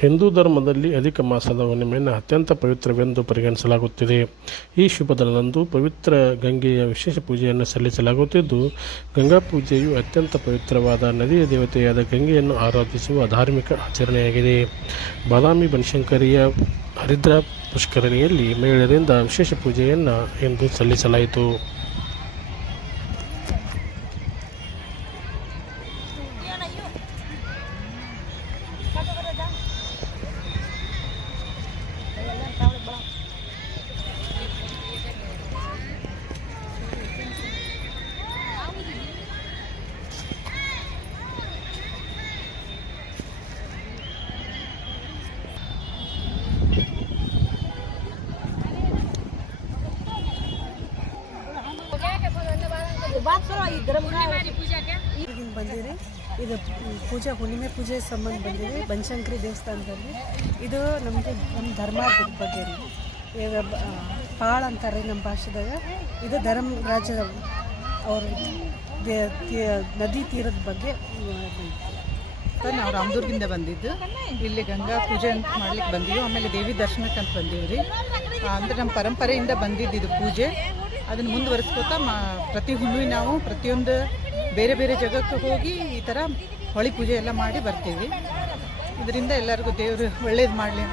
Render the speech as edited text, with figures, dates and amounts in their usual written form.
ಹಿಂದೂ ಧರ್ಮದಲ್ಲಿ ಅಧಿಕ ಮಾಸದ ಹುಣ್ಣಿಮೆಯನ್ನು ಅತ್ಯಂತ ಪವಿತ್ರವೆಂದು ಪರಿಗಣಿಸಲಾಗುತ್ತಿದೆ. ಈ ಶುಭ ದಿನದಂದು ಪವಿತ್ರ ಗಂಗೆಯ ವಿಶೇಷ ಪೂಜೆಯನ್ನು ಸಲ್ಲಿಸಲಾಗುತ್ತಿದ್ದು, ಗಂಗಾ ಪೂಜೆಯು ಅತ್ಯಂತ ಪವಿತ್ರವಾದ ನದಿಯ ದೇವತೆಯಾದ ಗಂಗೆಯನ್ನು ಆರಾಧಿಸುವ ಧಾರ್ಮಿಕ ಆಚರಣೆಯಾಗಿದೆ. ಬಾದಾಮಿ ಬನಶಂಕರಿಯ ಹರಿದ್ರಾ ಪುಷ್ಕರಣಿಯಲ್ಲಿ ಮಹಿಳೆಯರಿಂದ ವಿಶೇಷ ಪೂಜೆಯನ್ನು ಇಂದು ಸಲ್ಲಿಸಲಾಯಿತು. ಬಂದಿರಿ ಇದು ಪೂಜೆ ಹುಣ್ಣಿಮೆ ಪೂಜೆ ಸಂಬಂಧ ಬಂದಿರಿ ಬನಶಂಕರಿ ದೇವಸ್ಥಾನದಲ್ಲಿ. ಇದು ನಮ್ಮ ಧರ್ಮದ ಬಗ್ಗೆ ರೀ. ಈಗ ಪಾಳ್ ಅಂತಾರೆ ನಮ್ಮ ಭಾಷೆದಾಗ. ಇದು ಧರ್ಮರಾಜ ಅವ್ರ ನದಿ ತೀರದ ಬಗ್ಗೆ. ನಾವು ರಾಮದುರ್ಗದಿಂದ ಬಂದಿದ್ದು, ಇಲ್ಲಿ ಗಂಗಾ ಪೂಜೆ ಅಂತ ಮಾಡ್ಲಿಕ್ಕೆ ಬಂದೀವಿ. ಆಮೇಲೆ ದೇವಿ ದರ್ಶನಕ್ಕೆ ಅಂತ ಬಂದೀವಿ ರೀ. ಅಂದರೆ ನಮ್ಮ ಪರಂಪರೆಯಿಂದ ಬಂದಿದ್ದು ಪೂಜೆ. ಅದನ್ನು ಮುಂದುವರಿಸ್ಕೋತಾ ಪ್ರತಿ ಹುಣ್ಣಿಮೆ ನಾವು ಪ್ರತಿಯೊಂದು ಬೇರೆ ಬೇರೆ ಜಾಗಕ್ಕೆ ಹೋಗಿ ಈ ಥರ ಹೊಳಿ ಪೂಜೆ ಎಲ್ಲ ಮಾಡಿ ಬರ್ತೀವಿ. ಇದರಿಂದ ಎಲ್ಲರಿಗೂ ದೇವರು ಒಳ್ಳೇದು ಮಾಡಲಿ.